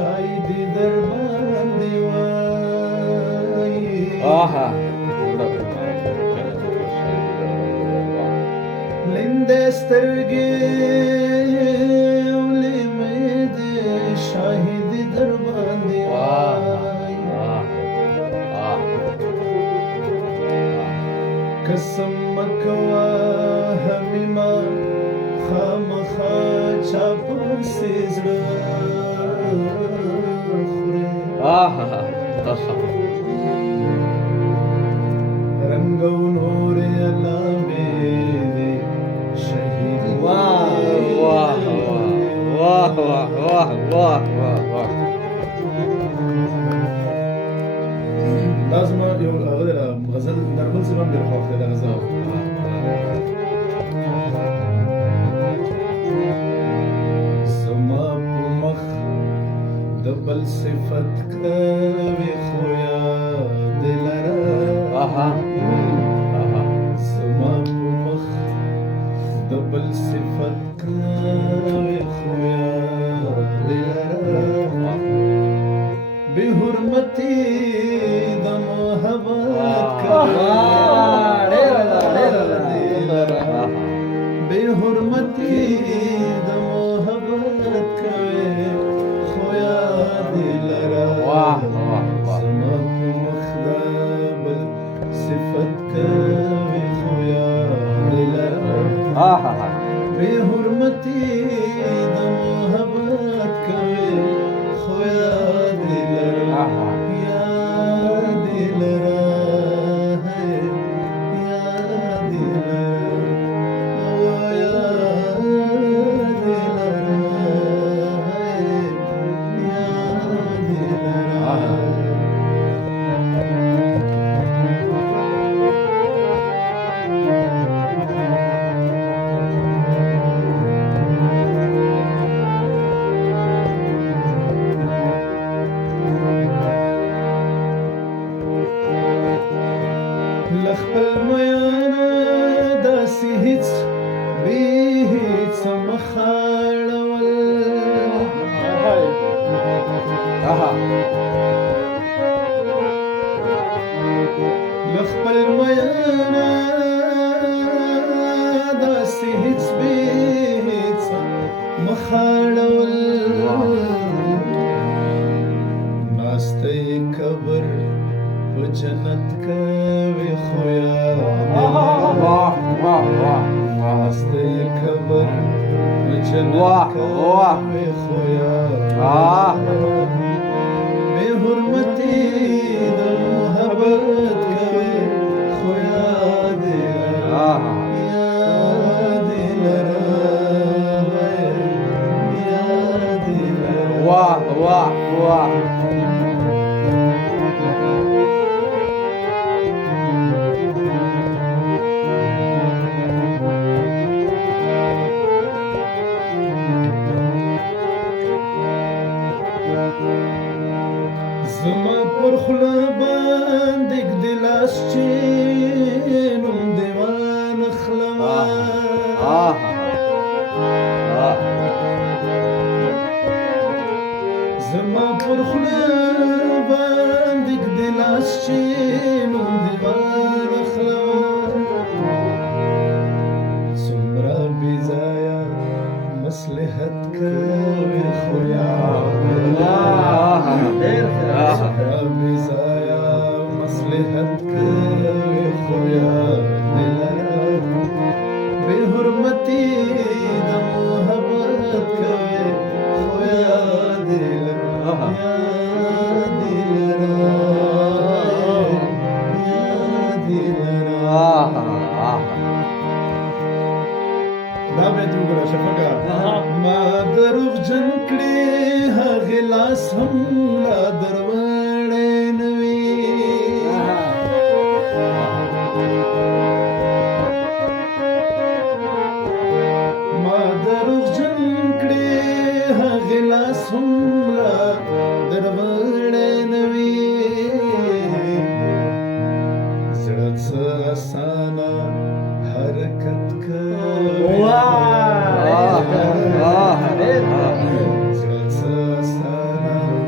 شاهدی در باندې وایي لنده سترګې ولمې د شاهدی در باندې وایي قسم مکوا حمیما خامخا چا پسې زړه رنگ و نور علامه شهید دا زما یو غزل نرمل صاحب هم ډېر خوښ دی دا غزل زما په مخ د بل صفت کوي خو یاد لره زما په مخ د بل صفت کوي خو یاد لره بې حرمتي د محبت کوي بې حرمتي د محبت کوي خو یاد لره زما په مخ د بل صفت کوي خو یاد لره بې حرمتي د محبت کوي خو یاد لره یاد لره یاد لره یاد لره یاد لخپل میانه داسې هیڅ بې هیڅ مخاړول لخپل میانه داسې هیڅ بې هیڅ مخاړول ناسته قبر په جنت کوي خو ناسته قبر په جنت کوي خو بې حرمتي د محبت کوي خو یاد لره یاد لره یاد لره زما پر خوله باندې ږدي لاس چې نوم دې وانخلمه زما پر خوله باندې ږدي لاس چې نوم دې وانخلمه څومره بې ځایه مصلحت کوي خو بزایا مصلحت کوي خو یاد لره بې حرمتي د محبت کوي خو یاد لره یاد لره یاد لره دا بیت وګوره شفقه ما دروغجن کړې هغې لاس هم لا دروړی نه وي ما دروغجن کړې هغې لاس هم لا دروړی نه وي زړه څه اسانه حرکت کوي زړه څه اسانه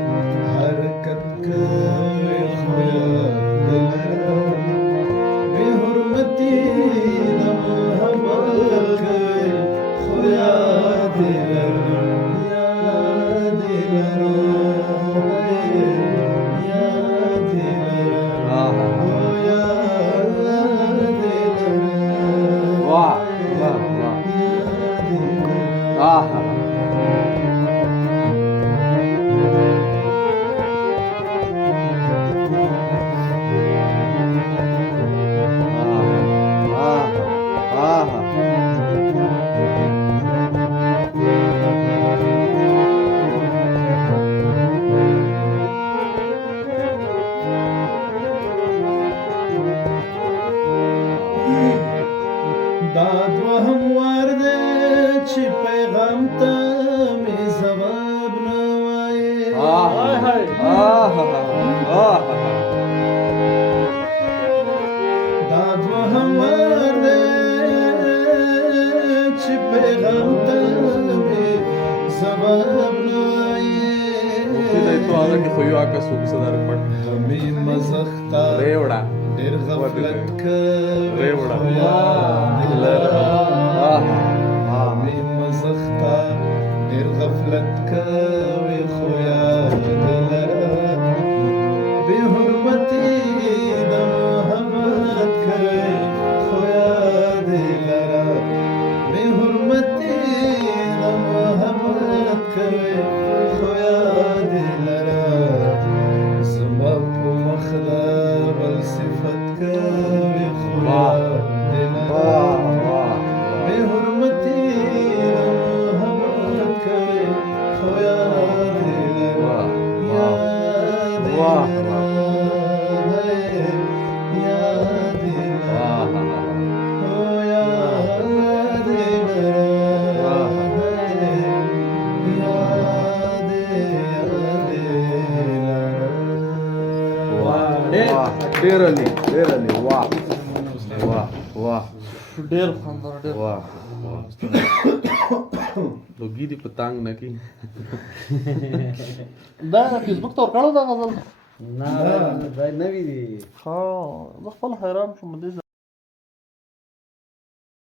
دا دوهم وار دی چې پیغام ته مې ځواب نه وایې دا دوهم وار دی چې پیغام ته مې ځواب نه وایې همې مزخته ډېر غفلت کوي خو یاد لره همې مزخته ډېر غفلت کوي خو یاد لره بې حرمتي د محبت کوي خو یاد لره بې حرمتي د محبت کوي خو یاد لره زما په مخ ده بل صفت کوي خو یاد لره بې حرمتي د محبت کوي خو یاد لره یاد لره یاد لره خو یاد لره ډېرلی واه واه واه ډېر خوندور ډېر واه لوګي دې په تانګ نه کی دا فیسبوک ته ورکړو دا غزل نه دا نوی دی ها زه خپل حیران شوم دې